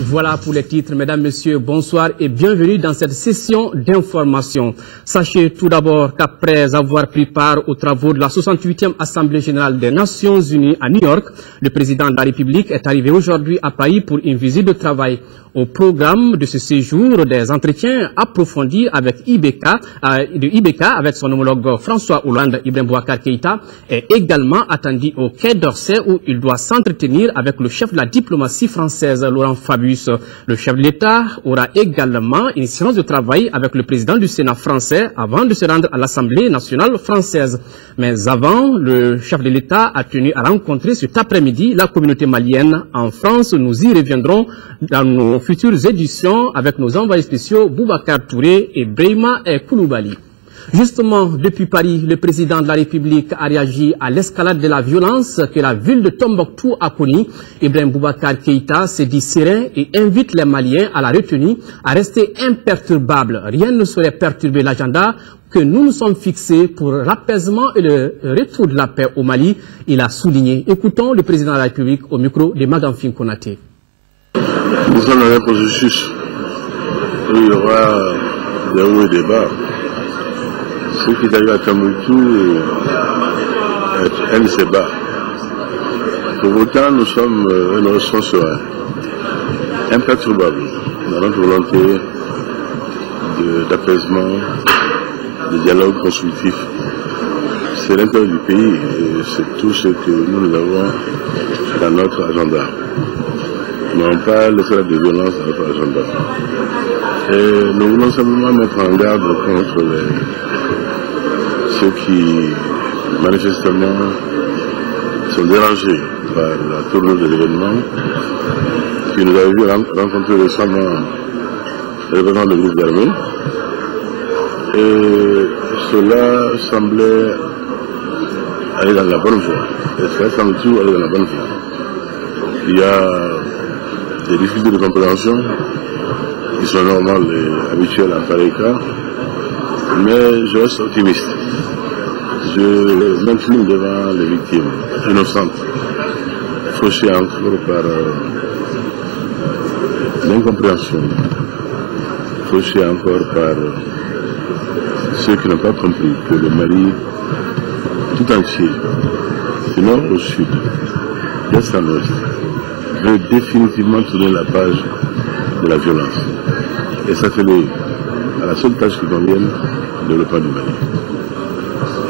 Voilà pour les titres. Mesdames, Messieurs, bonsoir et bienvenue dans cette session d'information. Sachez tout d'abord qu'après avoir pris part aux travaux de la 68e Assemblée générale des Nations unies à New York, le président de la République est arrivé aujourd'hui à Paris pour une visite de travail. Au programme de ce séjour, des entretiens approfondis avec IBK avec son homologue François Hollande. Ibrahim Boubacar Keïta est également attendu au Quai d'Orsay où il doit s'entretenir avec le chef de la diplomatie française, Laurent Fabius. Le chef de l'État aura également une séance de travail avec le président du Sénat français avant de se rendre à l'Assemblée nationale française. Mais avant, le chef de l'État a tenu à rencontrer cet après-midi la communauté malienne en France. Nous y reviendrons dans nos futures éditions avec nos envoyés spéciaux Boubacar Touré et Brahima Koulibaly. Justement, depuis Paris, le président de la République a réagi à l'escalade de la violence que la ville de Tombouctou a connue. Ibrahim Boubacar Keïta s'est dit serein et invite les Maliens à la retenue à rester imperturbables. Rien ne saurait perturber l'agenda que nous nous sommes fixés pour l'apaisement et le retour de la paix au Mali. Il a souligné. Écoutons le président de la République au micro de Magamfin Konaté. Nous sommes dans un processus où il y aura des hauts et des bas. Ce qui arrive à Tombouctou, elle ne s'est bas. Pour autant, nous sommes sereins, imperturbables dans notre volonté d'apaisement, de dialogue constructif. C'est l'intérêt du pays et c'est tout ce que nous avons dans notre agenda. Nous n'avons pas laissé la violence dans notre agenda. Et nous voulons simplement mettre en garde contre ceux qui, manifestement, sont dérangés par la tournure de l'événement, qui nous avait vu rencontrer récemment le représentant du groupe d'armée. Et cela semblait aller dans la bonne voie. Et cela semble toujours aller dans la bonne voie. Il y a des difficultés de compréhension qui sont normales et habituelles en pareil cas, mais je reste optimiste. Je m'incline devant les victimes innocentes, fauchées encore par l'incompréhension, fauchées encore par ceux qui n'ont pas compris que le Mali tout entier, du nord au sud, d'est en ouest, veut définitivement tourner la page de la violence et s'atteler à la seule tâche qui convienne, le développement du Mali.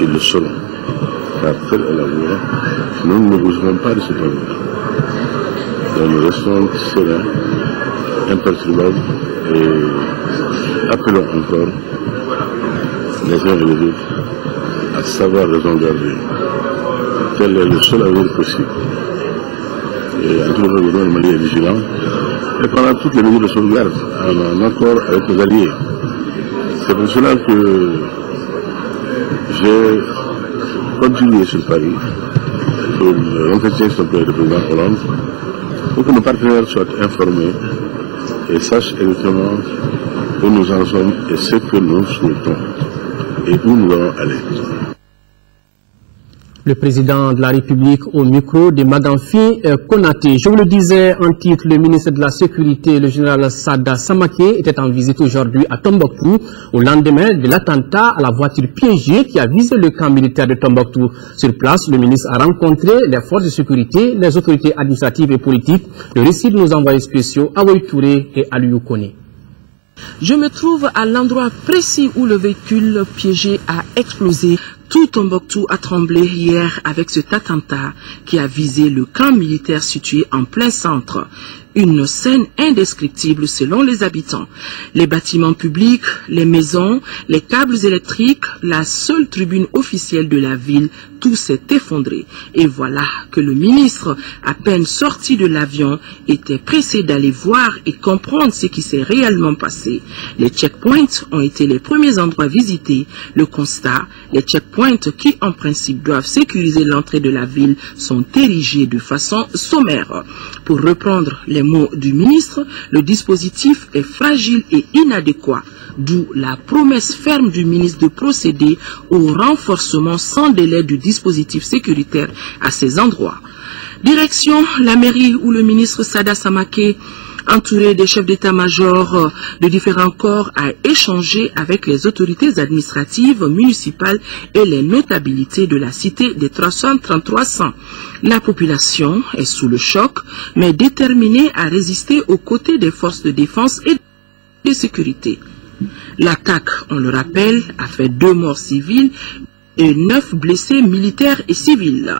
Ils le sauront, car telle est la voie, nous ne bougerons pas de ce point de vue. Donc nous restons sereins, imperturbables et appelons encore les uns et les autres à savoir raison garder. Tel est le seul avenir possible. Et en tout cas, le gouvernement Mali est vigilant. Et pendant toutes les mesures de sauvegarde, en accord avec nos alliés. C'est pour cela que j'ai continué sur Paris pour l'entretien sur le président Hollande, pour que nos partenaires soient informés et sachent exactement où nous en sommes et ce que nous souhaitons et où nous allons aller. Le président de la République au micro de Magamfin Konaté. Je vous le disais en titre, le ministre de la Sécurité, le général Sada Samaké, était en visite aujourd'hui à Tombouctou au lendemain de l'attentat à la voiture piégée qui a visé le camp militaire de Tombouctou. Sur place, le ministre a rencontré les forces de sécurité, les autorités administratives et politiques. Le récit de nos envoyés spéciaux, Awoy Touré et Aliou Koné. Je me trouve à l'endroit précis où le véhicule piégé a explosé. Tout Tombouctou a tremblé hier avec cet attentat qui a visé le camp militaire situé en plein centre. Une scène indescriptible selon les habitants. Les bâtiments publics, les maisons, les câbles électriques, la seule tribune officielle de la ville, tout s'est effondré. Et voilà que le ministre, à peine sorti de l'avion, était pressé d'aller voir et comprendre ce qui s'est réellement passé. Les checkpoints ont été les premiers endroits visités. Le constat, les checkpoints qui en principe doivent sécuriser l'entrée de la ville sont érigés de façon sommaire. Pour reprendre les mots du ministre, le dispositif est fragile et inadéquat, d'où la promesse ferme du ministre de procéder au renforcement sans délai du dispositif sécuritaire à ces endroits. Direction la mairie où le ministre Sada Samaké entouré des chefs d'état-major de différents corps, a échangé avec les autorités administratives, municipales et les notabilités de la cité des 333 La population est sous le choc, mais déterminée à résister aux côtés des forces de défense et de sécurité. L'attaque, on le rappelle, a fait 2 morts civils et 9 blessés militaires et civils.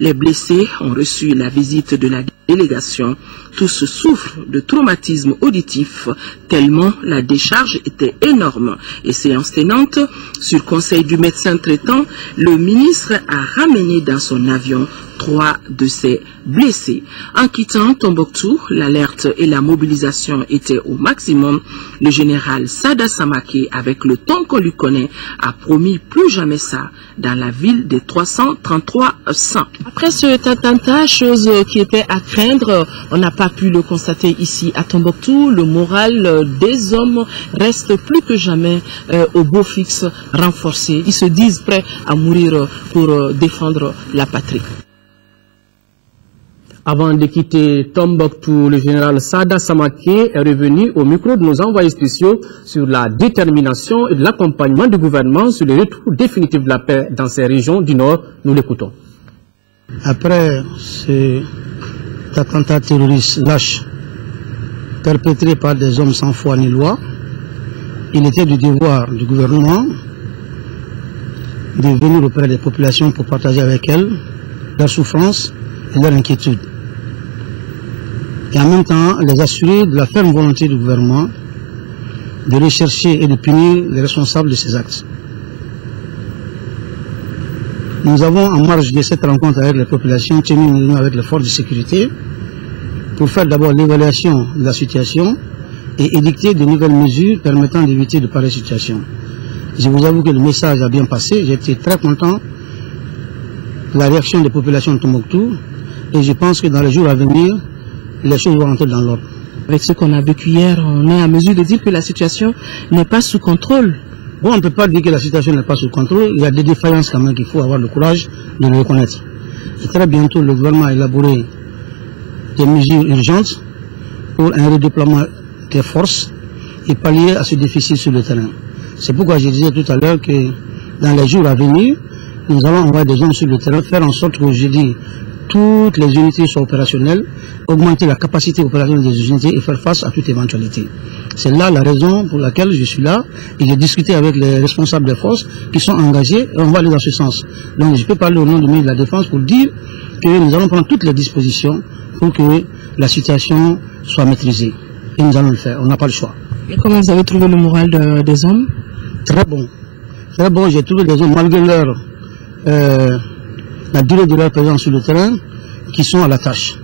Les blessés ont reçu la visite de la délégation. Tous souffrent de traumatisme auditif, tellement la décharge était énorme. Et séance tenante, sur conseil du médecin traitant, le ministre a ramené dans son avion 3 de ses blessés. En quittant Tombouctou, l'alerte et la mobilisation étaient au maximum. Le général Sada Samake, avec le temps qu'on lui connaît, a promis plus jamais ça dans la ville des 333 100. Après cet attentat, chose qui était à craindre, on n'a pas pu le constater ici à Tombouctou. Le moral des hommes reste plus que jamais au beau fixe, renforcé. Ils se disent prêts à mourir pour défendre la patrie. Avant de quitter Tombouctou, le général Sada Samake est revenu au micro de nos envoyés spéciaux sur la détermination et de l'accompagnement du gouvernement sur le retour définitif de la paix dans ces régions du Nord. Nous l'écoutons. Après cet attentat terroriste lâche perpétré par des hommes sans foi ni loi, il était du devoir du gouvernement de venir auprès des populations pour partager avec elles leurs souffrances et leurs inquiétudes. Et en même temps, les assurer de la ferme volonté du gouvernement de rechercher et de punir les responsables de ces actes. Nous avons, en marge de cette rencontre avec les populations, tenu une réunion avec les forces de sécurité pour faire d'abord l'évaluation de la situation et édicter de nouvelles mesures permettant d'éviter de pareilles situations. Je vous avoue que le message a bien passé. J'ai été très content de la réaction des populations de Tombouctou et je pense que dans les jours à venir, les choses vont rentrer dans l'ordre. Avec ce qu'on a vécu hier, on est à mesure de dire que la situation n'est pas sous contrôle. Bon, on ne peut pas dire que la situation n'est pas sous contrôle. Il y a des défaillances quand même qu'il faut avoir le courage de le reconnaître. Et très bientôt, le gouvernement a élaboré des mesures urgentes pour un redéploiement des forces et pallier à ce déficit sur le terrain. C'est pourquoi je disais tout à l'heure que dans les jours à venir, nous allons envoyer des hommes sur le terrain, faire en sorte que, je dis, toutes les unités soient opérationnelles, augmenter la capacité opérationnelle des unités et faire face à toute éventualité. C'est là la raison pour laquelle je suis là et j'ai discuté avec les responsables des forces qui sont engagés et on va aller dans ce sens. Donc je peux parler au nom du ministre de la Défense pour dire que nous allons prendre toutes les dispositions pour que la situation soit maîtrisée. Et nous allons le faire, on n'a pas le choix. Et comment vous avez trouvé le moral des hommes? Très bon. Très bon, j'ai trouvé des hommes malgré la durée de leur présence sur le terrain qui sont à la tâche.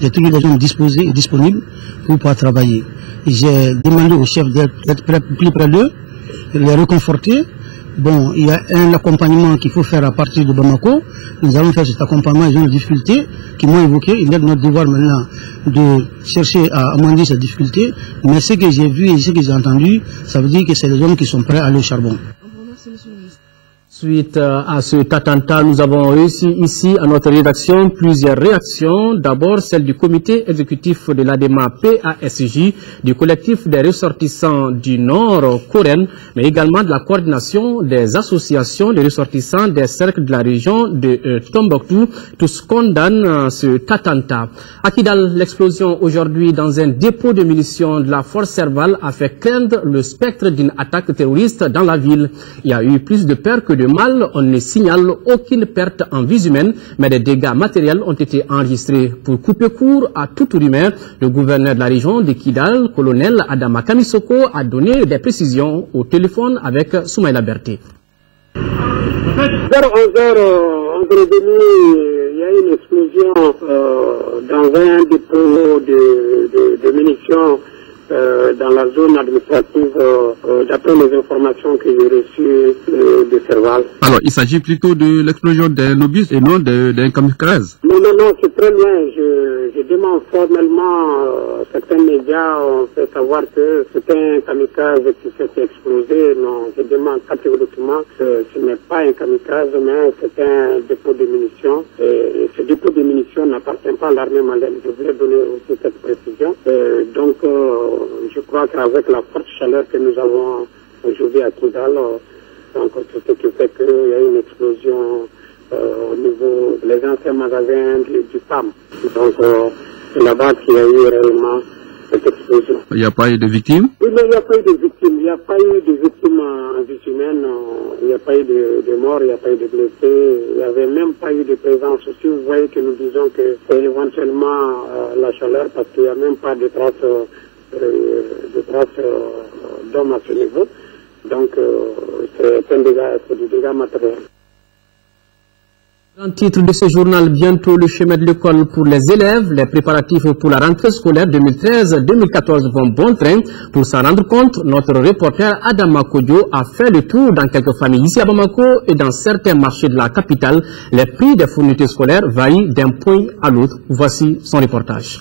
J'ai trouvé des gens disposés et disponibles pour pouvoir travailler. J'ai demandé aux chefs d'être plus près d'eux, de les réconforter. Bon, il y a un accompagnement qu'il faut faire à partir de Bamako. Nous allons faire cet accompagnement. Ils ont des difficultés qui m'ont évoqué. Il est de notre devoir maintenant de chercher à amoindrir ces difficultés. Mais ce que j'ai vu et ce que j'ai entendu, ça veut dire que c'est des hommes qui sont prêts à aller au charbon. Suite à cet attentat, nous avons réussi ici à notre rédaction plusieurs réactions. D'abord, celle du comité exécutif de l'ADEMA PASJ, du collectif des ressortissants du Nord Coren, mais également de la coordination des associations de ressortissants des cercles de la région de Tombouctou. Tous condamnent cet attentat. À Kidal, l'explosion aujourd'hui dans un dépôt de munitions de la force Serval a fait craindre le spectre d'une attaque terroriste dans la ville. Il y a eu plus de peur que de mal, on ne signale aucune perte en vies humaines, mais des dégâts matériels ont été enregistrés. Pour couper court à toute rumeur, le gouverneur de la région de Kidal, colonel Adama Kamisoko, a donné des précisions au téléphone avec Soumaïla Berté. Vers 11h, il y a eu une explosion dans un dépôt de munitions dans la zone administrative, d'après les informations que j'ai reçues de Serval. Alors, il s'agit plutôt de l'explosion d'un obus et non d'un kamikaze? Non, c'est très loin. Je demande formellement, certains médias ont fait savoir que c'est un kamikaze qui s'est explosé. Non, je demande catégoriquement que ce n'est pas un kamikaze, mais c'est un dépôt de munitions. Et ce dépôt de munitions n'appartient pas à l'armée malienne. Je voulais donner aussi cette précision. Donc, crois qu'avec la forte chaleur que nous avons aujourd'hui à Kidal, donc tout ce qui fait qu'il y a eu une explosion au niveau des anciens magasins du PAM. Donc c'est là-bas qu'il y a eu réellement cette explosion. Il n'y a pas eu de victimes? Il n'y a pas eu de victimes. Il n'y a pas eu de victimes en vie humaine. Il n'y a pas eu de morts, il n'y a pas eu de blessés. Il n'y avait même pas eu de présence. Si vous voyez que nous disons que c'est éventuellement la chaleur parce qu'il n'y a même pas de traces d'hommes à ce niveau. Donc c'est du dégât matériel. En titre de ce journal, bientôt le chemin de l'école pour les élèves. Les préparatifs pour la rentrée scolaire 2013-2014 vont bon train. Pour s'en rendre compte, notre reporter Adama Kodjo a fait le tour dans quelques familles ici à Bamako et dans certains marchés de la capitale. Les prix des fournitures scolaires varient d'un point à l'autre. Voici son reportage.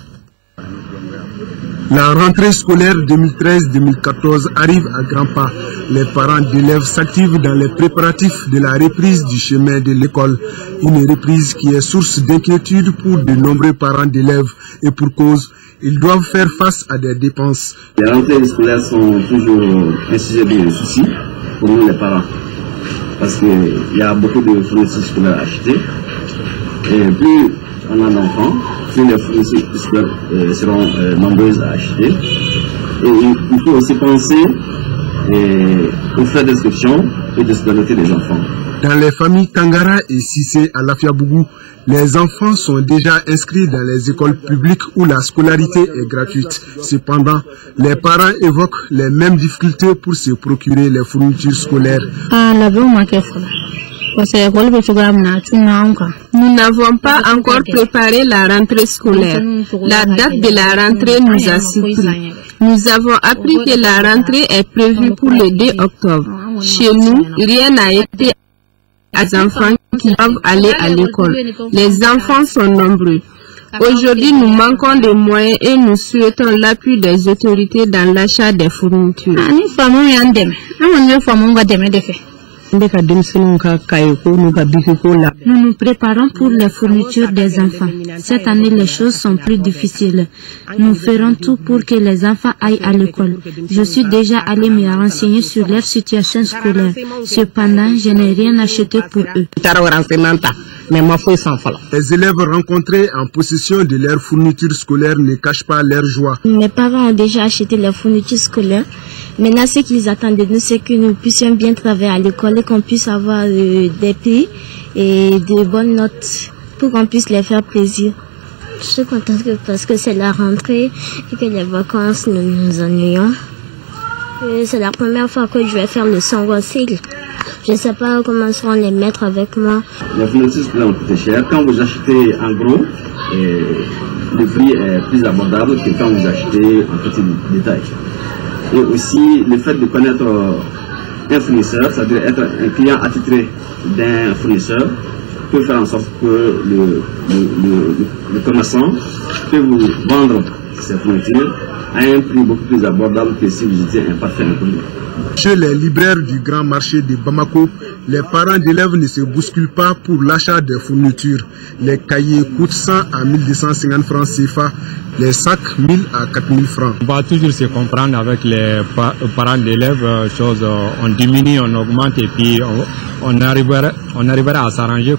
La rentrée scolaire 2013-2014 arrive à grands pas. Les parents d'élèves s'activent dans les préparatifs de la reprise du chemin de l'école. Une reprise qui est source d'inquiétude pour de nombreux parents d'élèves et pour cause, ils doivent faire face à des dépenses. Les rentrées scolaires sont toujours un sujet de souci pour nous les parents. Parce qu'il y a beaucoup de fournitures scolaires achetées. Et plus on a d'enfants, plus les fournitures scolaires seront nombreuses à acheter. Et il faut aussi penser aux frais d'inscription et de scolarité des enfants. Dans les familles Tangara et Sissé à Lafiabougou, les enfants sont déjà inscrits dans les écoles publiques où la scolarité est gratuite. Cependant, les parents évoquent les mêmes difficultés pour se procurer les fournitures scolaires. Nous n'avons pas encore préparé la rentrée scolaire. La date de la rentrée nous a surpris. Nous avons appris que la rentrée est prévue pour le 2 octobre. Chez nous, rien n'a été aux enfants qui doivent aller à l'école. Les enfants sont nombreux. Aujourd'hui, nous manquons de moyens et nous souhaitons l'appui des autorités dans l'achat des fournitures. Nous nous préparons pour les fournitures des enfants. Cette année, les choses sont plus difficiles. Nous ferons tout pour que les enfants aillent à l'école. Je suis déjà allé me renseigner sur leur situation scolaire. Cependant, je n'ai rien acheté pour eux. Les élèves rencontrés en possession de leurs fournitures scolaires ne cachent pas leur joie. Mes parents ont déjà acheté les fournitures scolaires. Maintenant, ce qu'ils attendent de nous, c'est que nous puissions bien travailler à l'école et qu'on puisse avoir des prix et de bonnes notes pour qu'on puisse les faire plaisir. Je suis contente parce que c'est la rentrée et que les vacances, nous nous ennuyons. C'est la première fois que je vais faire le second cycle. Je ne sais pas comment seront les maîtres avec moi. Les fournitures scolaires ont coûté cher. Quand vous achetez en gros, le prix est plus abordable que quand vous achetez en petit détail. Et aussi, le fait de connaître un fournisseur, c'est-à-dire être un client attitré d'un fournisseur, peut faire en sorte que le commerçant peut vous vendre ses fournitures à un prix beaucoup plus abordable que si vous étiez un parfait inconnu. Chez les libraires du grand marché de Bamako, les parents d'élèves ne se bousculent pas pour l'achat des fournitures. Les cahiers coûtent 100 à 1250 francs CFA, les sacs 1000 à 4000 francs. On va toujours se comprendre avec les parents d'élèves, on diminue, on augmente et puis on arrivera à s'arranger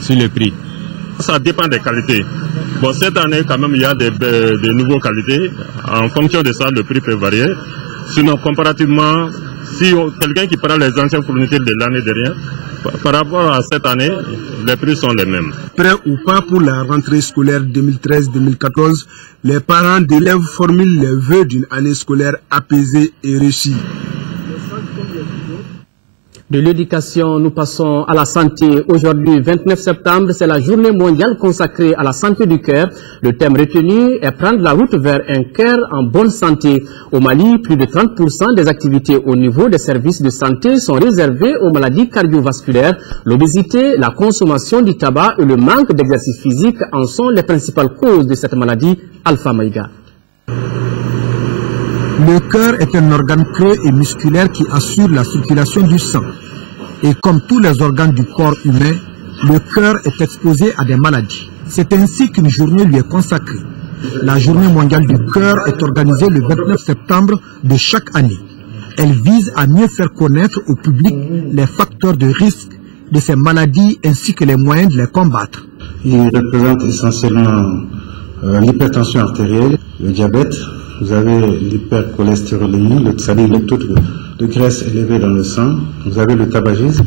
sur le prix. Ça dépend des qualités. Bon, cette année, quand même, il y a de nouvelles qualités. En fonction de ça, le prix peut varier. Sinon, comparativement, si quelqu'un qui prend les anciennes fournitures de l'année dernière, par rapport à cette année, les prix sont les mêmes. Prêts ou pas pour la rentrée scolaire 2013-2014, les parents d'élèves formulent les vœux d'une année scolaire apaisée et réussie. De l'éducation, nous passons à la santé. Aujourd'hui, 29 septembre, c'est la journée mondiale consacrée à la santé du cœur. Le thème retenu est prendre la route vers un cœur en bonne santé. Au Mali, plus de 30% des activités au niveau des services de santé sont réservées aux maladies cardiovasculaires. L'obésité, la consommation du tabac et le manque d'exercice physique en sont les principales causes de cette maladie. Alpha Maïga. Le cœur est un organe creux et musculaire qui assure la circulation du sang. Et comme tous les organes du corps humain, le cœur est exposé à des maladies. C'est ainsi qu'une journée lui est consacrée. La journée mondiale du cœur est organisée le 29 septembre de chaque année. Elle vise à mieux faire connaître au public les facteurs de risque de ces maladies ainsi que les moyens de les combattre. Il représente essentiellement l'hypertension artérielle, le diabète, vous avez l'hypercholestérolémie, c'est-à-dire le taux de graisse élevé dans le sang, vous avez le tabagisme,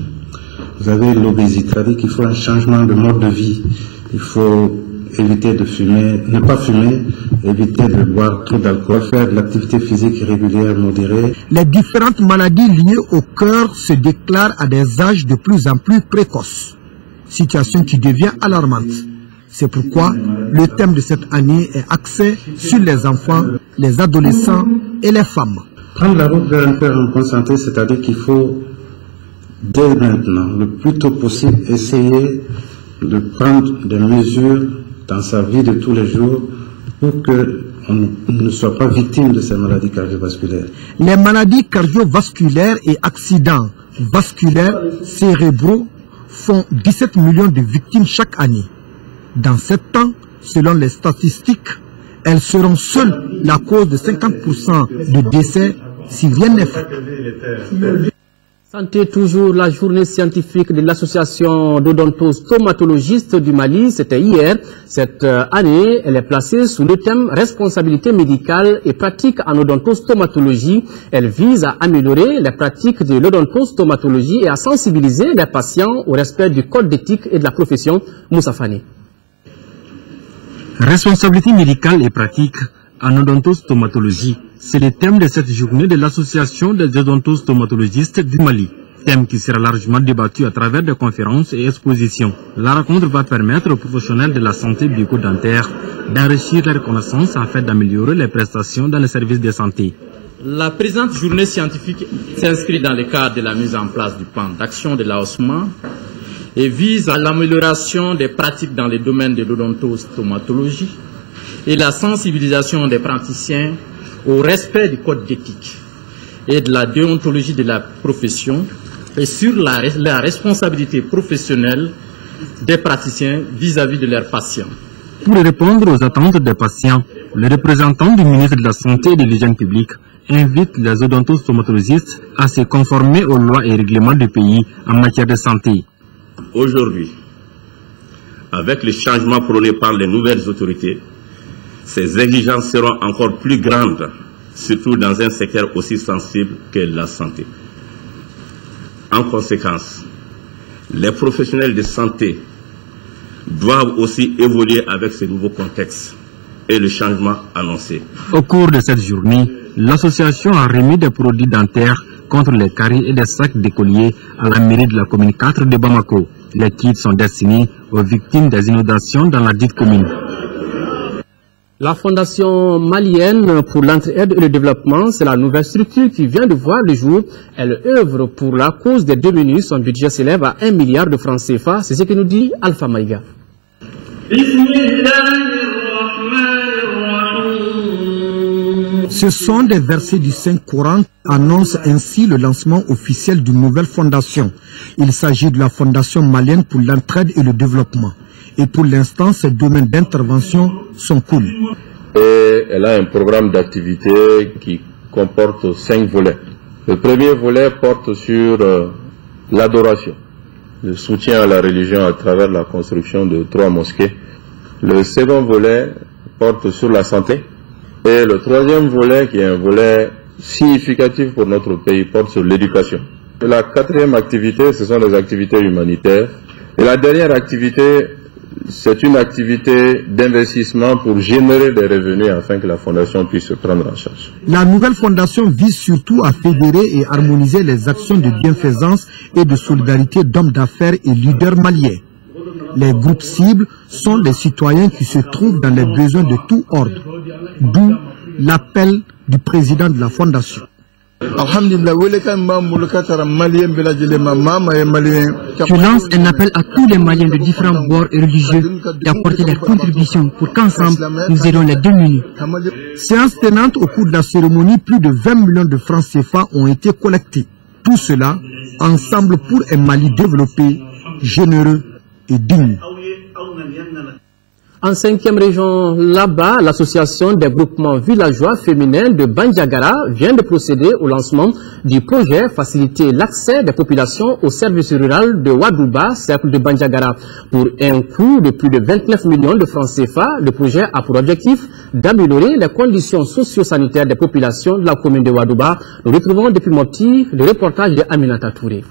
vous avez l'obésité, c'est-à-dire qu'il faut un changement de mode de vie. Il faut éviter de fumer, ne pas fumer, éviter de boire trop d'alcool, faire de l'activité physique régulière, modérée. Les différentes maladies liées au cœur se déclarent à des âges de plus en plus précoces, situation qui devient alarmante. C'est pourquoi le thème de cette année est axé sur les enfants, les adolescents et les femmes. Prendre la route vers un cœur en bonne santé, c'est-à-dire qu'il faut dès maintenant, le plus tôt possible, essayer de prendre des mesures dans sa vie de tous les jours pour qu'on ne soit pas victime de ces maladies cardiovasculaires. Les maladies cardiovasculaires et accidents vasculaires cérébraux font 17 millions de victimes chaque année. Dans 7 ans, selon les statistiques, elles seront seules la cause de 50% de décès si rien n'est fait. Santé toujours, la journée scientifique de l'association d'odontostomatologistes du Mali, c'était hier. Cette année, elle est placée sous le thème responsabilité médicale et pratique en odontostomatologie. Elle vise à améliorer les pratiques de l'odontostomatologie et à sensibiliser les patients au respect du code d'éthique et de la profession. Moussa Fani. Responsabilité médicale et pratique en odontostomatologie, c'est le thème de cette journée de l'association des odontostomatologistes du Mali. Thème qui sera largement débattu à travers des conférences et expositions. La rencontre va permettre aux professionnels de la santé bucco-dentaire d'enrichir leurs connaissances afin d'améliorer les prestations dans les services de santé. La présente journée scientifique s'inscrit dans le cadre de la mise en place du plan d'action de l'AOSMA et vise à l'amélioration des pratiques dans le domaine de l'odontostomatologie et la sensibilisation des praticiens au respect du code d'éthique et de la déontologie de la profession et sur la responsabilité professionnelle des praticiens vis-à-vis de leurs patients. Pour répondre aux attentes des patients, le représentant du ministre de la Santé et de l'Hygiène publique invite les odontostomatologistes à se conformer aux lois et règlements du pays en matière de santé. Aujourd'hui, avec les changements prônés par les nouvelles autorités, ces exigences seront encore plus grandes, surtout dans un secteur aussi sensible que la santé. En conséquence, les professionnels de santé doivent aussi évoluer avec ce nouveau contexte et le changement annoncé. Au cours de cette journée, l'association a remis des produits dentaires contre les caries et des sacs d'écoliers à la mairie de la commune 4 de Bamako. Les kits sont destinés aux victimes des inondations dans la dite commune. La Fondation malienne pour l'entraide et le développement, c'est la nouvelle structure qui vient de voir le jour. Elle œuvre pour la cause des démunis. Son budget s'élève à 1 milliard de francs CFA. C'est ce que nous dit Alpha Maïga. Ce sont des versets du Saint-Coran qui annoncent ainsi le lancement officiel d'une nouvelle fondation. Il s'agit de la Fondation malienne pour l'entraide et le développement. Et pour l'instant, ces domaines d'intervention sont cool. Et elle a un programme d'activité qui comporte 5 volets. Le premier volet porte sur l'adoration, le soutien à la religion à travers la construction de 3 mosquées. Le second volet porte sur la santé. Et le troisième volet, qui est un volet significatif pour notre pays, porte sur l'éducation. La quatrième activité, ce sont les activités humanitaires. Et la dernière activité, c'est une activité d'investissement pour générer des revenus afin que la fondation puisse se prendre en charge. La nouvelle fondation vise surtout à fédérer et harmoniser les actions de bienfaisance et de solidarité d'hommes d'affaires et leaders maliens. Les groupes cibles sont les citoyens qui se trouvent dans les besoins de tout ordre, d'où l'appel du président de la fondation. Je lance un appel à tous les Maliens de différents bords et religieux d'apporter leur contribution pour qu'ensemble nous aidons les démunis. Séance tenante, au cours de la cérémonie, plus de 20 millions de francs CFA ont été collectés. Tout cela ensemble pour un Mali développé, généreux et digne. En 5e région, là-bas, l'association des groupements villageois féminins de Bandiagara vient de procéder au lancement du projet Faciliter l'accès des populations au service rural de Wadouba, cercle de Bandiagara. Pour un coût de plus de 29 millions de francs CFA, le projet a pour objectif d'améliorer les conditions socio-sanitaires des populations de la commune de Wadouba. Nous retrouvons depuis Mopti le reportage de Aminata Touré.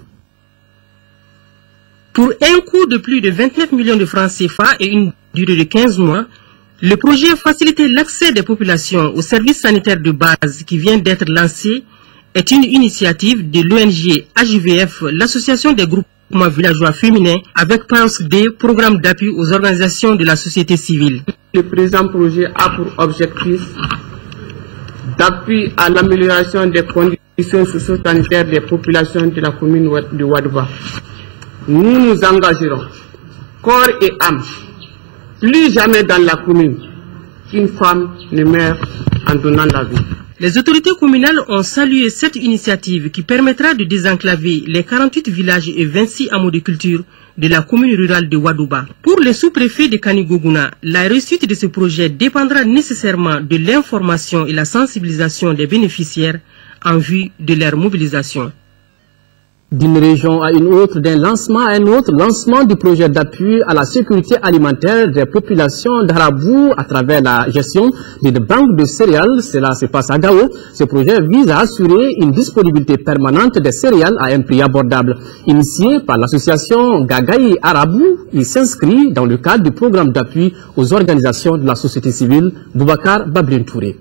Pour un coût de plus de 29 millions de francs CFA et une durée de 15 mois, le projet Faciliter l'accès des populations aux services sanitaires de base qui vient d'être lancé est une initiative de l'ONG AJVF, l'association des groupements villageois féminins, avec PAOSD, programme d'appui aux organisations de la société civile. Le présent projet a pour objectif d'appui à l'amélioration des conditions socio-sanitaires des populations de la commune de Wadouba. Nous nous engagerons, corps et âme, plus jamais dans la commune qu'une femme ne meurt en donnant la vie. Les autorités communales ont salué cette initiative qui permettra de désenclaver les 48 villages et 26 hameaux de culture de la commune rurale de Wadouba. Pour le sous-préfet de Kanigougouna, la réussite de ce projet dépendra nécessairement de l'information et la sensibilisation des bénéficiaires en vue de leur mobilisation. D'une région à une autre, d'un lancement à un autre, lancement du projet d'appui à la sécurité alimentaire des populations d'Arabou à travers la gestion d'une banque de céréales. Cela se passe à Gao. Ce projet vise à assurer une disponibilité permanente des céréales à un prix abordable. Initié par l'association Gagaï Arabou, il s'inscrit dans le cadre du programme d'appui aux organisations de la société civile. Boubacar Bablin Touré.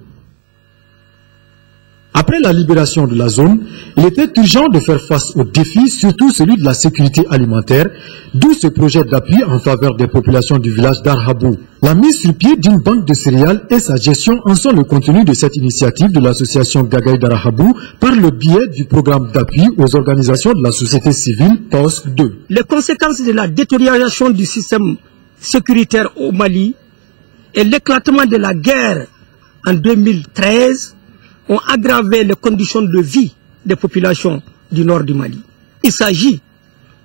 Après la libération de la zone, il était urgent de faire face aux défis, surtout celui de la sécurité alimentaire, d'où ce projet d'appui en faveur des populations du village d'Arhabou. La mise sur pied d'une banque de céréales et sa gestion en sont le contenu de cette initiative de l'association Gagaï d'Arhabou par le biais du programme d'appui aux organisations de la société civile POSC 2. Les conséquences de la détérioration du système sécuritaire au Mali et l'éclatement de la guerre en 2013 ont aggravé les conditions de vie des populations du nord du Mali. Il s'agit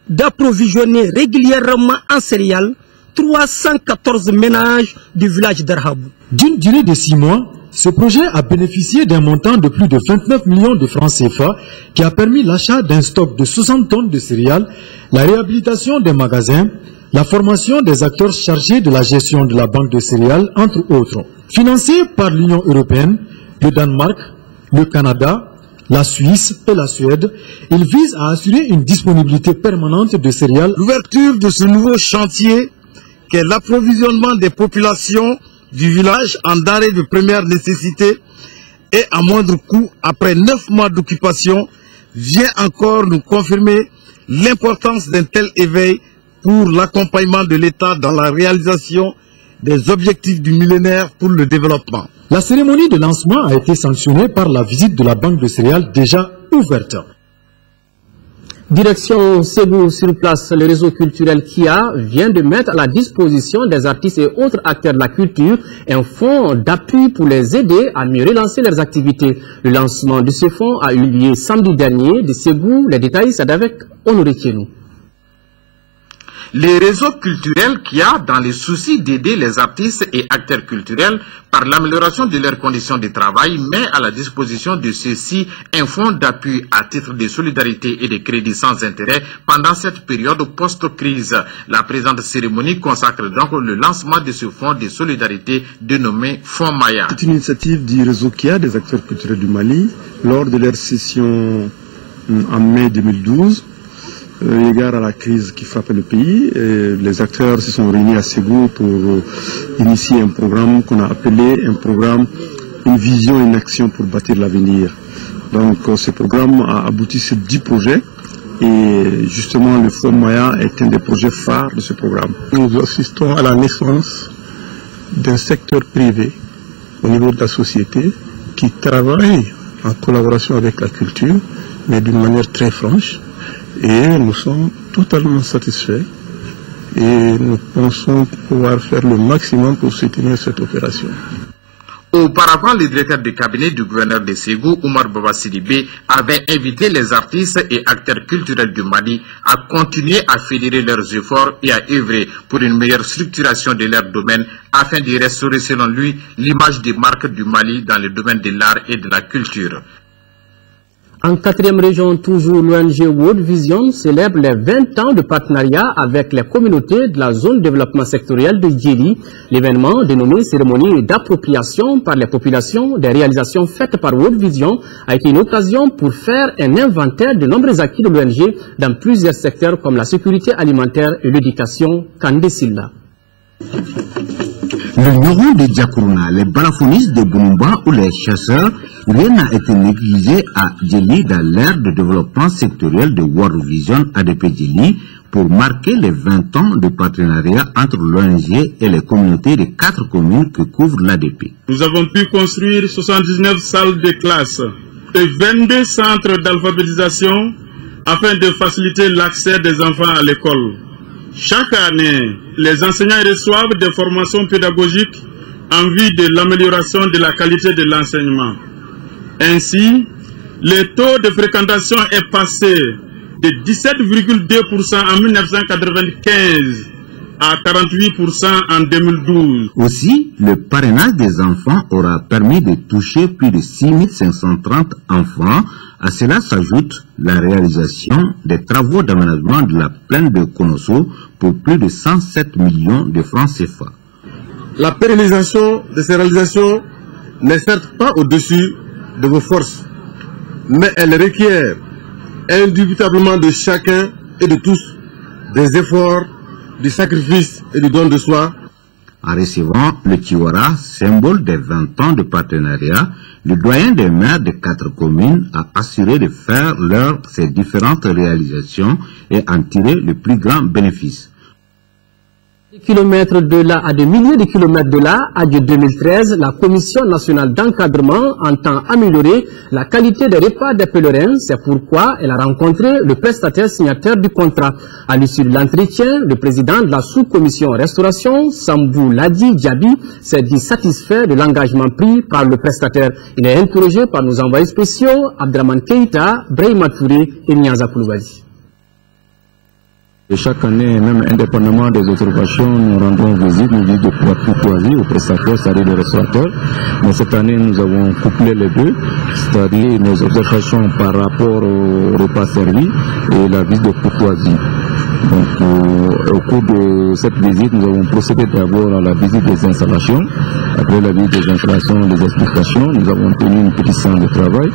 d'approvisionner régulièrement en céréales 314 ménages du village d'Arhabou. D'une durée de 6 mois, ce projet a bénéficié d'un montant de plus de 29 millions de francs CFA qui a permis l'achat d'un stock de 60 tonnes de céréales, la réhabilitation des magasins, la formation des acteurs chargés de la gestion de la banque de céréales, entre autres. Financé par l'Union européenne, le Danemark, le Canada, la Suisse et la Suède, il vise à assurer une disponibilité permanente de céréales. L'ouverture de ce nouveau chantier, qui est l'approvisionnement des populations du village en denrées de première nécessité et à moindre coût après 9 mois d'occupation, vient encore nous confirmer l'importance d'un tel éveil pour l'accompagnement de l'État dans la réalisation des objectifs du millénaire pour le développement. La cérémonie de lancement a été sanctionnée par la visite de la banque de céréales déjà ouverte. Direction Ségou sur place, le réseau culturel KIA vient de mettre à la disposition des artistes et autres acteurs de la culture un fonds d'appui pour les aider à mieux relancer leurs activités. Le lancement de ce fonds a eu lieu samedi dernier de Ségou. Les détails, c'est avec Honoré Kienou. Les réseaux culturels KIA, dans le souci d'aider les artistes et acteurs culturels par l'amélioration de leurs conditions de travail, met à la disposition de ceux-ci un fonds d'appui à titre de solidarité et de crédit sans intérêt pendant cette période post-crise. La présente cérémonie consacre donc le lancement de ce fonds de solidarité dénommé Fonds Maya. C'est une initiative du réseau KIA des acteurs culturels du Mali lors de leur session en mai 2012. Égard à la crise qui frappe le pays, les acteurs se sont réunis à Ségou pour initier un programme qu'on a appelé un programme, une vision, une action pour bâtir l'avenir. Donc ce programme a abouti sur 10 projets et justement le Fonds Maya est un des projets phares de ce programme. Nous assistons à la naissance d'un secteur privé au niveau de la société qui travaille en collaboration avec la culture, mais d'une manière très franche. Et nous sommes totalement satisfaits et nous pensons pouvoir faire le maximum pour soutenir cette opération. Auparavant, le directeur de cabinet du gouverneur de Ségou, Oumar Baba Sidibé, avait invité les artistes et acteurs culturels du Mali à continuer à fédérer leurs efforts et à œuvrer pour une meilleure structuration de leur domaine afin de restaurer, selon lui, l'image des marques du Mali dans le domaine de l'art et de la culture. En 4e région, toujours, l'ONG World Vision célèbre les 20 ans de partenariat avec les communautés de la zone de développement sectoriel de Djeli. L'événement, dénommé cérémonie d'appropriation par les populations des réalisations faites par World Vision, a été une occasion pour faire un inventaire de nombreux acquis de l'ONG dans plusieurs secteurs comme la sécurité alimentaire et l'éducation. Kandesilla. Le Noro de Djakourna, les balafounistes de Boumba ou les chasseurs, rien n'a été négligé à Djeli dans l'ère de développement sectoriel de World Vision ADP Djeli pour marquer les 20 ans de partenariat entre l'ONG et les communautés de 4 communes que couvre l'ADP. Nous avons pu construire 79 salles de classe et 22 centres d'alphabétisation afin de faciliter l'accès des enfants à l'école. Chaque année, les enseignants reçoivent des formations pédagogiques en vue de l'amélioration de la qualité de l'enseignement. Ainsi, le taux de fréquentation est passé de 17,2% en 1995 à 48% en 2012. Aussi, le parrainage des enfants aura permis de toucher plus de 6530 enfants. À cela s'ajoute la réalisation des travaux d'aménagement de la plaine de Konosso pour plus de 107 millions de francs CFA. La pérennisation de ces réalisations n'est certes pas au-dessus de vos forces, mais elle requiert indubitablement de chacun et de tous des efforts, du sacrifice et du don de soi. En recevant le Tiwara, symbole des 20 ans de partenariat, le doyen des maires de 4 communes a assuré de faire ces différentes réalisations et en tirer le plus grand bénéfice. Kilomètres de là à des milliers de kilomètres de là, à 2013, la Commission nationale d'encadrement entend améliorer la qualité des repas des pèlerins. C'est pourquoi elle a rencontré le prestataire signataire du contrat. À l'issue de l'entretien, le président de la sous-commission restauration, Sambou Ladi Diaby, s'est dit satisfait de l'engagement pris par le prestataire. Il est interrogé par nos envoyés spéciaux, Abdraman Keita, Brahima Touré et Niaza Kouloubazi. Et chaque année, même indépendamment des observations, nous rendons visite, nous visitons de courtoisie aux prestataires, c'est-à-dire les restaurateurs. Mais cette année, nous avons couplé les deux, c'est-à-dire nos observations par rapport au repas servi et la visite de courtoisie. Donc, au cours de cette visite, nous avons procédé d'abord à la visite des installations. Après la visite des installations, des explications, nous avons tenu une petite séance de travail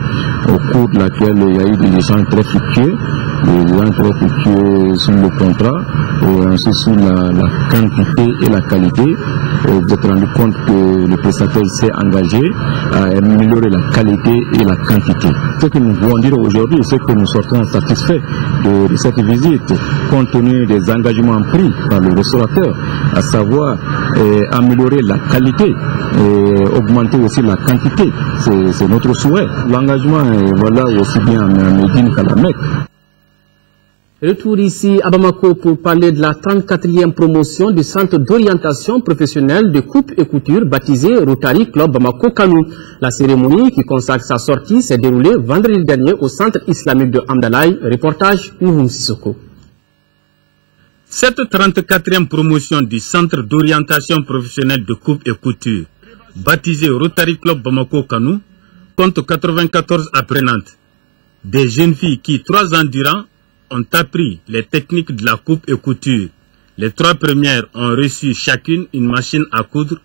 au cours de laquelle il y a eu des échanges très fructueux. Les échanges très fructueux sur le contrat et ensuite sur la quantité et la qualité. Vous êtes rendu compte que le prestataire s'est engagé à améliorer la qualité et la quantité. Ce que nous voulons dire aujourd'hui, c'est que nous sortons satisfaits de cette visite, compte tenu des engagements pris par le restaurateur, à savoir améliorer la qualité et augmenter aussi la quantité. C'est notre souhait. L'engagement est voilà, aussi bien à Médine qu'à la Mecque. Retour ici à Bamako pour parler de la 34e promotion du centre d'orientation professionnelle de coupe et couture baptisé Rotary Club Bamako Kanou. La cérémonie qui consacre sa sortie s'est déroulée vendredi dernier au centre islamique de Hamdalaï. Reportage Nouhoum Sissoko. Cette 34e promotion du centre d'orientation professionnelle de coupe et couture baptisé Rotary Club Bamako Kanou compte 94 apprenantes. Des jeunes filles qui 3 ans durant ont appris les techniques de la coupe et couture. Les 3 premières ont reçu chacune une machine à coudre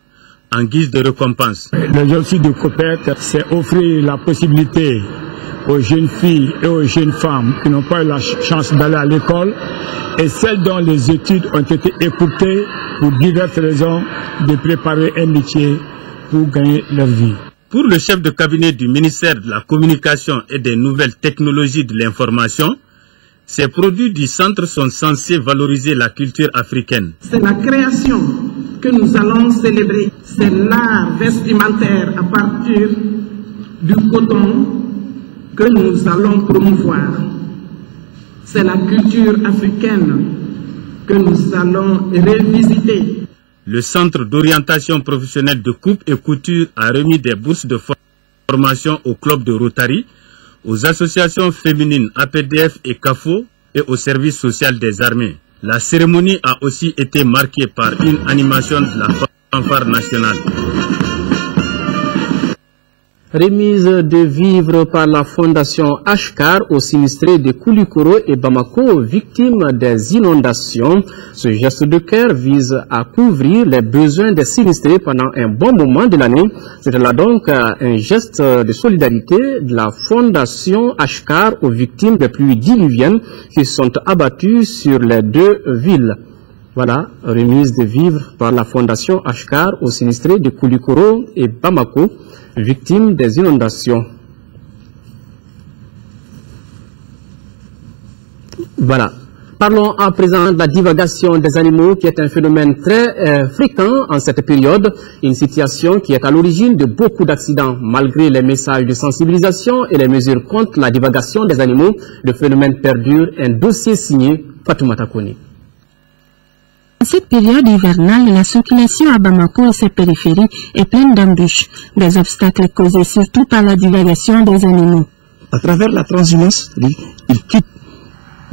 en guise de récompense. L'objectif de COPEC, c'est offrir la possibilité aux jeunes filles et aux jeunes femmes qui n'ont pas eu la chance d'aller à l'école et celles dont les études ont été écourtées pour diverses raisons de préparer un métier pour gagner leur vie. Pour le chef de cabinet du ministère de la Communication et des Nouvelles Technologies de l'Information, ces produits du centre sont censés valoriser la culture africaine. C'est la création que nous allons célébrer. C'est l'art vestimentaire à partir du coton que nous allons promouvoir. C'est la culture africaine que nous allons revisiter. Le Centre d'orientation professionnelle de coupe et couture a remis des bourses de formation au club de Rotary, aux associations féminines APDF et CAFO et au service social des armées. La cérémonie a aussi été marquée par une animation de la fanfare nationale. Remise de vivres par la fondation Ashkar aux sinistrés de Koulikoro et Bamako, victimes des inondations. Ce geste de cœur vise à couvrir les besoins des sinistrés pendant un bon moment de l'année. C'est là donc un geste de solidarité de la fondation Ashkar aux victimes des pluies diluviennes qui sont abattues sur les deux villes. Voilà, remise de vivres par la fondation Ashkar aux sinistrés de Koulikoro et Bamako, victimes des inondations. Voilà. Parlons à présent de la divagation des animaux qui est un phénomène très fréquent en cette période, une situation qui est à l'origine de beaucoup d'accidents. Malgré les messages de sensibilisation et les mesures contre la divagation des animaux, le phénomène perdure. Un dossier signé Fatoumata Kone. En cette période hivernale, la circulation à Bamako et ses périphéries est pleine d'embûches, des obstacles causés surtout par la divagation des animaux. À travers la transhumance, ils quittent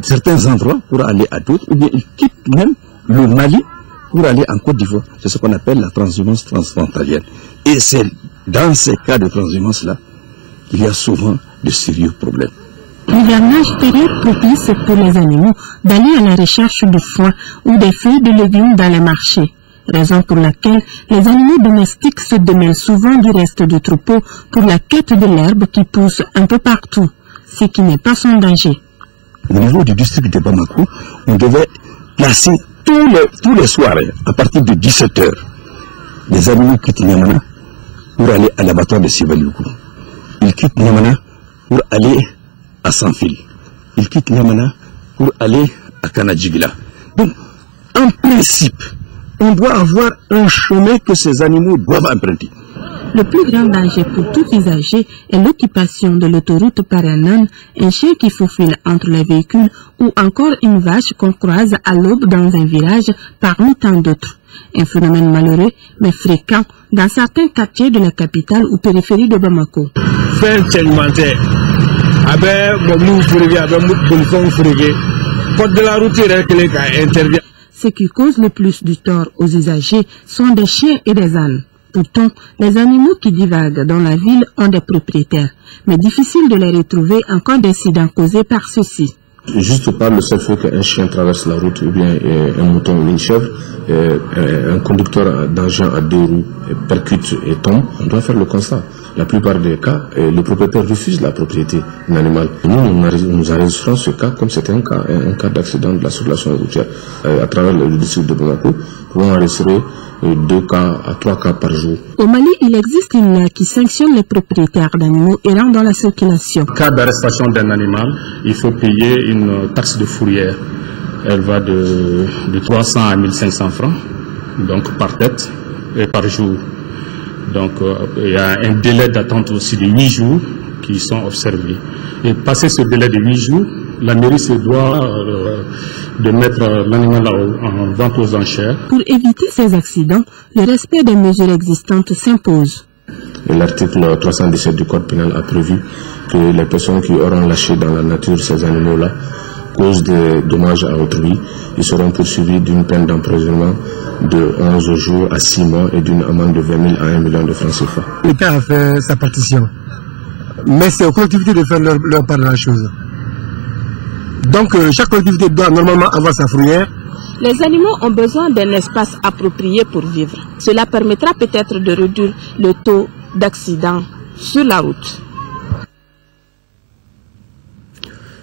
certains endroits pour aller à d'autres, ou bien ils quittent même le Mali pour aller en Côte d'Ivoire. C'est ce qu'on appelle la transhumance transfrontalière. Et c'est dans ces cas de transhumance-là qu'il y a souvent de sérieux problèmes. L'hivernage, période propice pour les animaux d'aller à la recherche du foin ou des fruits de légumes dans les marchés. Raison pour laquelle les animaux domestiques se démêlent souvent du reste du troupeau pour la quête de l'herbe qui pousse un peu partout, ce qui n'est pas sans danger. Au niveau du district de Bamako, on devait placer tous les soirs, à partir de 17 h, les animaux quittent Niamana pour aller à l'abattoir de Sibalioukou. Ils quittent Niamana pour aller à Sanfil. Ils quittent Niamana pour aller à Kanadjigila. Donc, en principe, on doit avoir un chemin que ces animaux doivent emprunter. Le plus grand danger pour tout usager est l'occupation de l'autoroute par un âne, un chien qui faufile entre les véhicules ou encore une vache qu'on croise à l'aube dans un village parmi tant d'autres. Un phénomène malheureux mais fréquent dans certains quartiers de la capitale ou périphérie de Bamako. Ce qui cause le plus du tort aux usagers sont des chiens et des ânes. Pourtant, les animaux qui divaguent dans la ville ont des propriétaires, mais difficile de les retrouver en cas d'incident causé par ceux-ci. Juste par le seul fait qu'un chien traverse la route ou bien un mouton ou une chèvre, un conducteur d'engin à deux roues percute et tombe, on doit faire le constat. La plupart des cas, le propriétaire refuse la propriété d'un animal. Nous enregistrons ce cas comme c'était un cas d'accident de la circulation routière. À travers le district de Bamako, nous pouvons enregistrer 2 cas à 3 cas par jour. Au Mali, il existe une loi qui sanctionne les propriétaires d'animaux errant dans la circulation. En cas d'arrestation d'un animal, il faut payer une taxe de fourrière. Elle va de 300 à 1500 francs, donc par tête et par jour. Donc il y a un délai d'attente aussi de 8 jours qui sont observés. Et passé ce délai de 8 jours, la mairie se doit de mettre l'animal en vente aux enchères. Pour éviter ces accidents, le respect des mesures existantes s'impose. L'article 317 du Code pénal a prévu que les personnes qui auront lâché dans la nature ces animaux-là causent des dommages à autrui. Ils seront poursuivis d'une peine d'emprisonnement de 11 jours à 6 mois et d'une amende de 20 000 à 1 million de francs CFA. L'État a fait sa partition, mais c'est aux collectivités de faire leur part de la chose. Donc chaque collectivité doit normalement avoir sa fourrière. Les animaux ont besoin d'un espace approprié pour vivre. Cela permettra peut-être de réduire le taux d'accidents sur la route.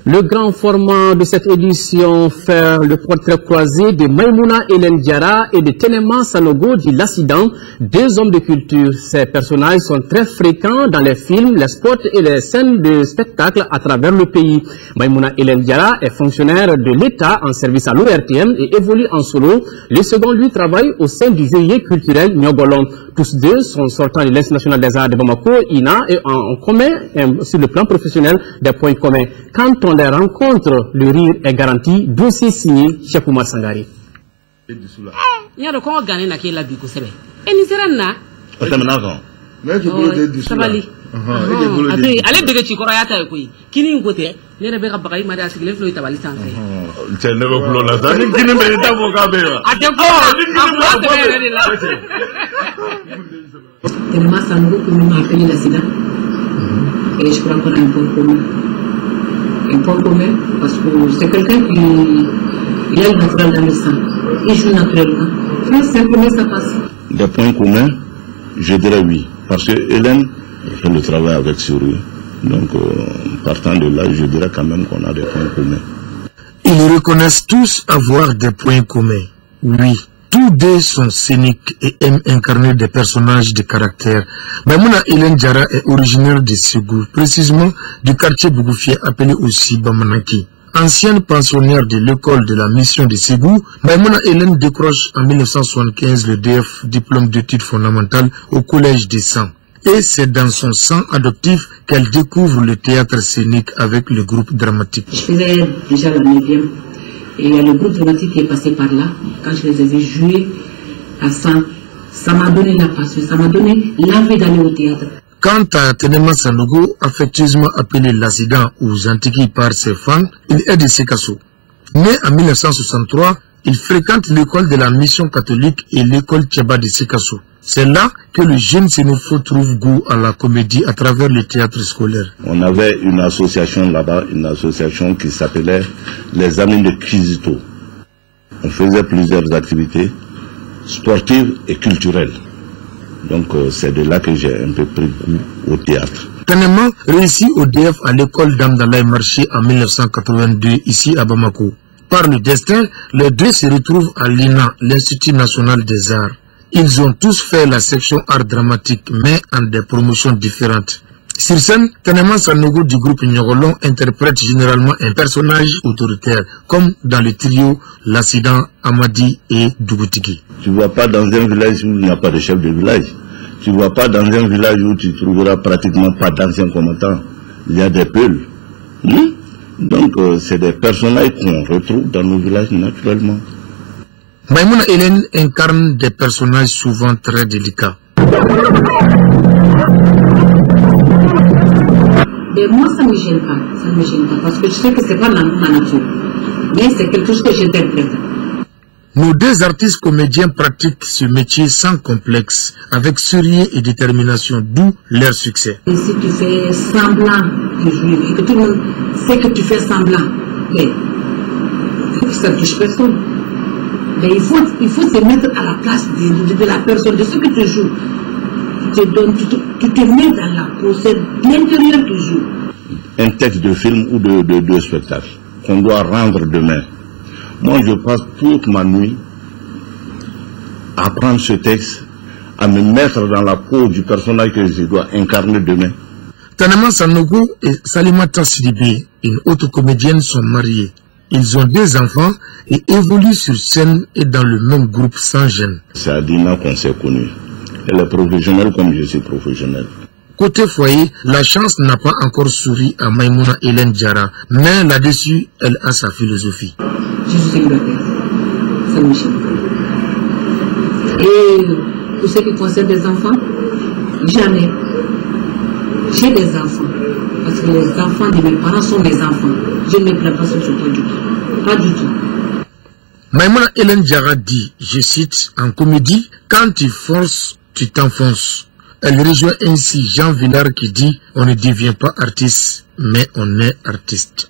Le grand format de cette édition fait le portrait croisé de Maïmouna Hélène Diarra et de Tenema Sanogo du Lassidan, 2 hommes de culture. Ces personnages sont très fréquents dans les films, les spots et les scènes de spectacle à travers le pays. Maïmouna Hélène Diarra est fonctionnaire de l'État en service à l'ORTM et évolue en solo. Le second, lui, travaille au sein du GIE culturel Nyogolon. Tous deux sont sortants de l'Institut national des arts de Bamako, INA, et en commun, sur le plan professionnel, des points communs. Quand on les rencontre, le rire est garanti. Dossier signé Cheikh Oumar Sangari. Y'a de quoi gagner na qui la bico sebe. Et ni sera na. Sabali. Allez de tu crois à quoi? Qui n'y côté? Ni ne bega bagai mari asik le flow tabali sank. Tu ne veux plus la ça. Qui ne me ta boka bera. Tellement ça nous que nous appelé la sida. Et je crois qu'on a un point commun. Un point commun parce que c'est quelqu'un qui il a le naturel dans le sang. Il joue naturellement. Très simplement ça passe. Des points communs, je dirais oui. Parce que Hélène fait le travail avec Suri. Donc, partant de là, je dirais quand même qu'on a des points communs. Ils reconnaissent tous avoir des points communs. Oui. Tous deux sont scéniques et aiment incarner des personnages de caractère. Maimouna Hélène Diarra est originaire de Ségou, précisément du quartier Bougoufia appelé aussi Bamanaki. Ancienne pensionnaire de l'école de la mission de Ségou, Maimouna Hélène décroche en 1975 le DF, diplôme d'études fondamentales au collège des Sangs. Et c'est dans son sang adoptif qu'elle découvre le théâtre scénique avec le groupe dramatique. Je faisais déjà la 9e. Et il y a le groupe dramatique qui est passé par là. Quand je les ai vus jouer à ça m'a donné la passion, ça m'a donné l'envie d'aller au théâtre. Quant à Tenema Sanogo, affectueusement appelé l'Accident ou Zantiki par ses fans, il est de Sekasso. Né en 1963, il fréquente l'école de la mission catholique et l'école Tchaba de Sekasso. C'est là que le jeune Sénofo trouve goût à la comédie à travers le théâtre scolaire. On avait une association là-bas, une association qui s'appelait les Amis de Kizito. On faisait plusieurs activités sportives et culturelles. Donc c'est de là que j'ai un peu pris goût au théâtre. Tenema réussit au DF à l'école d'Amdalaï Marché en 1982 ici à Bamako. Par le destin, les deux se retrouvent à l'INA, l'Institut National des Arts. Ils ont tous fait la section art dramatique, mais en des promotions différentes. Sur scène, Tenema Sanogo du groupe Nyogolon interprète généralement un personnage autoritaire, comme dans le trio L'Accident, Amadi et Dougutigi. Tu ne vois pas dans un village où il n'y a pas de chef de village. Tu ne vois pas dans un village où tu trouveras pratiquement pas d'anciens combattants. Il y a des peuls. Donc c'est des personnages qu'on retrouve dans nos villages naturellement. Maimouna Hélène incarne des personnages souvent très délicats. Mais moi, ça ne me gêne pas. Ça ne me gêne pas. Parce que je sais que ce n'est pas ma nature. Mais c'est quelque chose que j'interprète. Nos deux artistes comédiens pratiquent ce métier sans complexe, avec sérieux et détermination, d'où leur succès. Et si tu fais semblant de jouer, et que tout le monde sait que tu fais semblant, mais ça ne touche personne. Mais il faut se mettre à la place de la personne, de ce que tu joues. Tu te mets dans la peau, c'est l'intérieur toujours. Un texte de film ou de spectacle qu'on doit rendre demain. Moi, je passe toute ma nuit à prendre ce texte, à me mettre dans la peau du personnage que je dois incarner demain. Tenema Sanogo et Salimata Sidibé, une autre comédienne, sont mariés. Ils ont deux enfants et évoluent sur scène et dans le même groupe sans gêne. C'est à Dina qu'on s'est connus. Elle est professionnelle comme je suis professionnel. Côté foyer, la chance n'a pas encore souri à Maimouna Hélène Diarra, mais là-dessus, elle a sa philosophie. Je suis célibataire, ça me gêne. Et pour ce qui concerne des enfants, jamais. J'ai des enfants. Parce que les enfants de mes parents sont mes enfants. Je ne me plains pas sur ce point du tout. Pas du tout. Maimouna Hélène Diarra dit, je cite, en comédie, quand tu forces, tu t'enfonces. Elle rejoint ainsi Jean Villard qui dit, on ne devient pas artiste, mais on est artiste.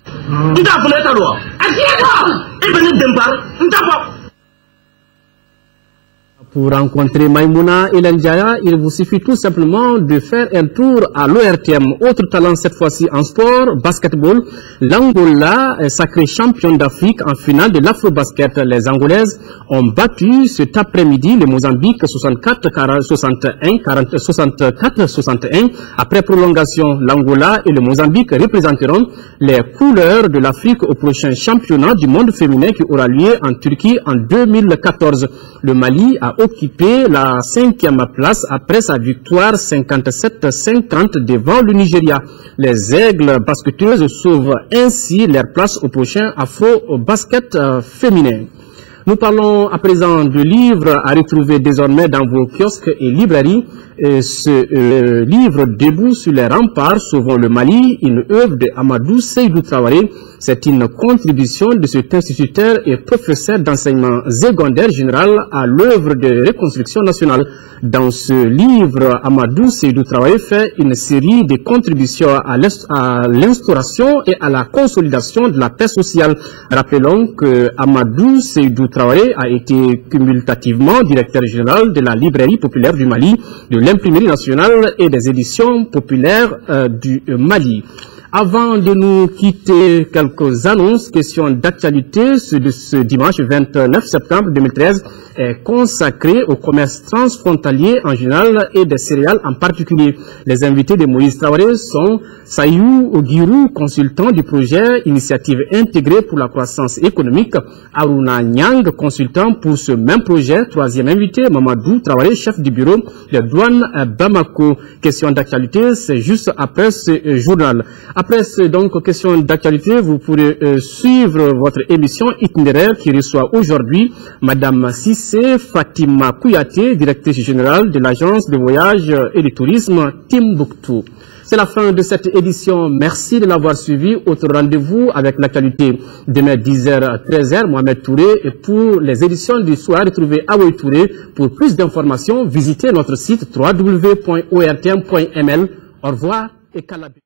Pour rencontrer Maimouna Hélène Diarra, il vous suffit tout simplement de faire un tour à l'ORTM. Autre talent cette fois-ci en sport, basketball. L'Angola est sacrée championne d'Afrique en finale de l'Afro-Basket. Les Angolaises ont battu cet après-midi le Mozambique 64-61. Après prolongation, l'Angola et le Mozambique représenteront les couleurs de l'Afrique au prochain championnat du monde féminin qui aura lieu en Turquie en 2014. Le Mali a occupé la 5e place après sa victoire 57-50 devant le Nigeria. Les aigles basketteuses sauvent ainsi leur place au prochain Afro-Basket féminin. Nous parlons à présent de livres à retrouver désormais dans vos kiosques et librairies. Ce livre debout sur les remparts sauvant le Mali, une œuvre de Amadou Seydou Traoré. C'est une contribution de cet instituteur et professeur d'enseignement secondaire général à l'œuvre de reconstruction nationale. Dans ce livre, Amadou Seydou Traoré fait une série de contributions à l'instauration et à la consolidation de la paix sociale. Rappelons que Amadou Seydou Traoré a été cumulativement directeur général de la librairie populaire du Mali, de l'imprimerie nationale et des éditions populaires du Mali. Avant de nous quitter, quelques annonces, questions d'actualité de ce dimanche 29 septembre 2013 est consacré au commerce transfrontalier en général et des céréales en particulier. Les invités de Moïse Traoré sont Sayou Ogirou, consultant du projet Initiative intégrée pour la croissance économique, Aruna Nyang, consultant pour ce même projet, troisième invité, Mamadou Traoré, chef du bureau de douane Bamako. Question d'actualité, c'est juste après ce journal. Après donc question d'actualité, vous pourrez suivre votre émission itinéraire qui reçoit aujourd'hui Madame Sissé Fatima Kouyaté, directrice générale de l'agence de voyage et de tourisme Timbuktu. C'est la fin de cette édition. Merci de l'avoir suivi. Autre rendez-vous avec l'actualité demain 10h, 13h. Mohamed Touré. Et pour les éditions du soir, retrouvez Aoué Touré. Pour plus d'informations, visitez notre site www.ortm.ml. Au revoir et Calabi.